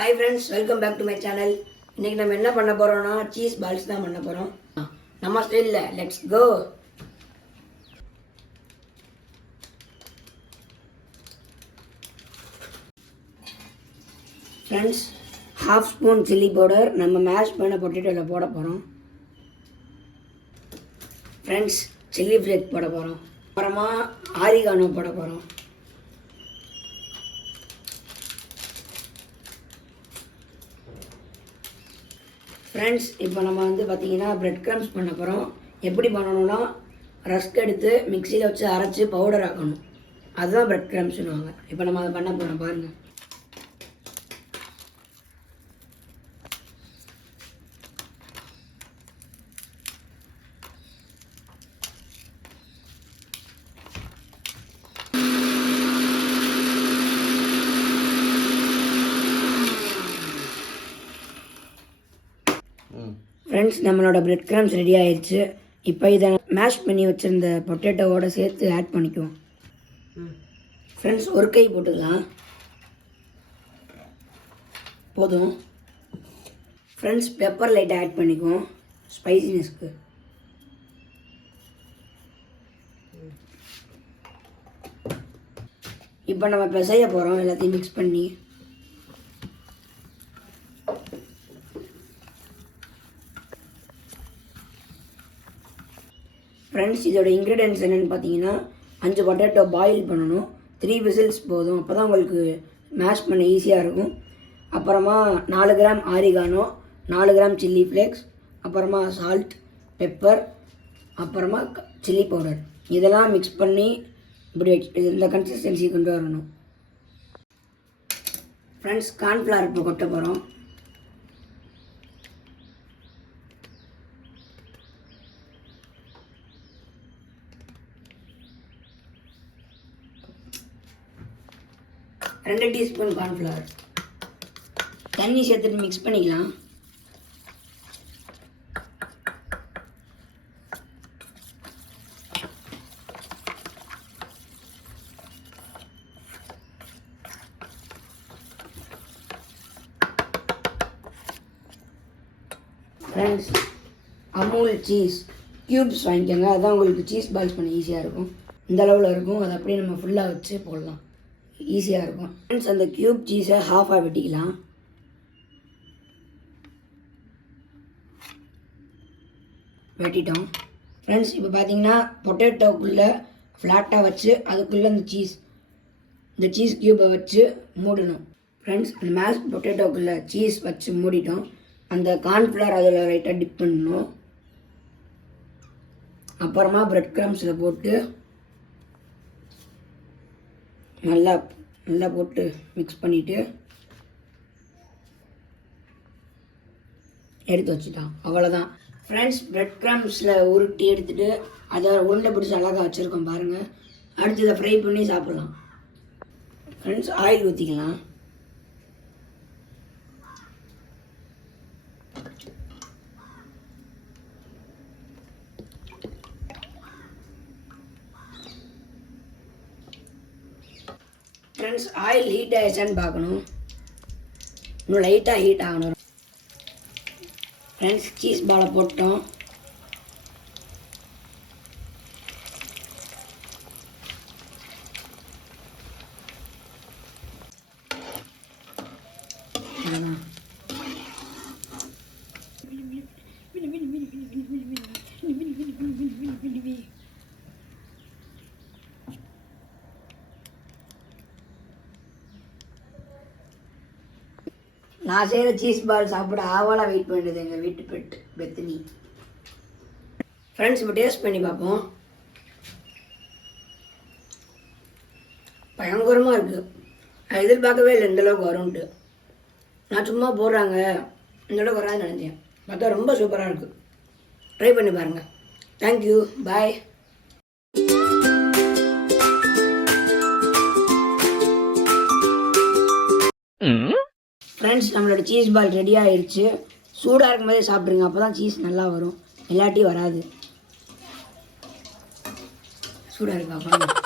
Hi friends, welcome back to my channel. இன்னைக்கு நம்ம என்ன பண்ண போறோம்னா சீஸ் பால்ஸ் தான் பண்ண போறோம். நம்ம ஸ்டைல்ல let's go. Friends, half spoon chili powder நம்ம மேஷ் பண்ண பொட்டேட்டோல போட போறோம். Friends, chili flake போட போறோம். அப்புறமா ஆரிகானோ போட போறோம். ஃப்ரெண்ட்ஸ், இப்போ நம்ம பார்த்தீங்கன்னா பிரெட் க்ரம்ஸ் பண்ண போகிறோம். எப்படி பண்ணணும்னா ரஸ்க் எடுத்து மிக்சியில் வச்சு அரைச்சி பவுடர் ஆக்கணும். அதுதான் பிரெட் க்ரம்ஸ்னுவாங்க. இப்போ நம்ம அதை பண்ண போகிறோம் பாருங்கள். ஃப்ரெண்ட்ஸ், நம்மளோட பிரெட் க்ரம்ஸ் ரெடி ஆயிடுச்சு. இப்போ இதை மேஷ் பண்ணி வச்சுருந்த பொட்டேட்டோவோட சேர்த்து ஆட் பண்ணிக்குவோம். ஃப்ரெண்ட்ஸ், ஒரு கை போட்டுக்கலாம் போதும். ஃப்ரெண்ட்ஸ், பெப்பர் லைட்டை ஆட் பண்ணிக்குவோம் ஸ்பைசினஸ்க்கு. இப்போ நம்ம பிசைய போகிறோம் எல்லாத்தையும் மிக்ஸ் பண்ணி. ஃப்ரெண்ட்ஸ், இதோட இன்க்ரீடியன்ட்ஸ் என்னென்னு பார்த்தீங்கன்னா 5 பொட்டேட்டோ பாயில் பண்ணணும். 3 விசில்ஸ் போதும். அப்போ தான் உங்களுக்கு மேஷ் பண்ண ஈஸியாக இருக்கும். அப்புறமா 4 gram oregano, 4 gram chilli flakes, அப்புறமா சால்ட், பெப்பர், அப்புறமா சில்லி பவுடர். இதெல்லாம் மிக்ஸ் பண்ணி இப்படி இந்த கன்சிஸ்டன்சி கொண்டு வரணும். ஃப்ரெண்ட்ஸ், கார்ன்ஃப்ளவர் இப்போ கொட்ட போகிறோம். ரெண்டு டீஸ்பூன் கார்ன்ஃப்ளவர் தண்ணி சேர்த்துட்டு மிக்ஸ் பண்ணிக்கலாம். ஃப்ரெண்ட்ஸ், அமுல் சீஸ் க்யூப்ஸ் வாங்கிக்கோங்க. அதுதான் உங்களுக்கு சீஸ் பால்ஸ் பண்ண ஈஸியாக இருக்கும். இந்த அளவில் இருக்கும். அதை அப்படியே நம்ம ஃபுல்லாக வச்சு போடலாம், ஈஸியாக இருக்கும். ஃப்ரெண்ட்ஸ், அந்த க்யூப் சீஸை ஹாஃபாக வெட்டிக்கலாம். வெட்டிட்டோம். ஃப்ரெண்ட்ஸ், இப்போ பார்த்தீங்கன்னா பொட்டேட்டோக்குள்ளே ஃப்ளாட்டாக வச்சு அதுக்குள்ளே இந்த சீஸ் க்யூப்பை வச்சு மூடணும். ஃப்ரெண்ட்ஸ், அந்த மேஷ் பொட்டேட்டோக்குள்ளே சீஸ் வச்சு மூடிட்டோம். அந்த கார்ன்ஃப்ளவர் அதில் லைட்டாக டிப் பண்ணணும். அப்புறமா பிரெட் க்ரம்ஸில் போட்டு நல்லா போட்டு மிக்ஸ் பண்ணிவிட்டு எடுத்து வச்சுட்டான். அவ்வளோதான் ஃப்ரெண்ட்ஸ். பிரெட் க்ரம்ஸில் உருட்டி எடுத்துகிட்டு அதை உருண்டை பிடிச்சி அழகாக வச்சுருக்கோம் பாருங்கள். அடுத்து இதை ஃப்ரை பண்ணி சாப்பிட்லாம். ஃப்ரெண்ட்ஸ், ஆயில் ஊற்றிக்கலாம். ஃப்ரெண்ட்ஸ், ஆயில் ஹீட் ஆகிடுச்சான்னு பார்க்கணும். இன்னும் லைட்டாக ஹீட் ஆகணும். ஃப்ரெண்ட்ஸ், சீஸ் பாலை போட்டோம். நான் செய்கிற சீஸ் பால் சாப்பிட ஆவலாக வெயிட் பண்ணுது எங்கள் வீட்டு பெட் பெத்தினி. ஃப்ரெண்ட்ஸ், இப்போ டேஸ்ட் பண்ணி பார்ப்போம். பயங்கரமாக இருக்குது. நான் எதிர்பார்க்கவே இல்லை இந்தளவுக்கு வரும்ன்ட்டு. நான் சும்மா போடுறாங்க இந்தளவுக்கு வராதுன்னு நினச்சேன். பார்த்தா ரொம்ப சூப்பராக இருக்குது. ட்ரை பண்ணி பாருங்கள். தேங்க்யூ, பாய். ஃப்ரெண்ட்ஸ், நம்மளோட சீஸ் பால் ரெடி ஆகிடுச்சு. சூடாக இருக்கும்போதே சாப்பிட்ருங்க. அப்போ தான் சீஸ் நல்லா வரும், இல்லாட்டி வராது. சூடாக இருக்கா பாருங்க.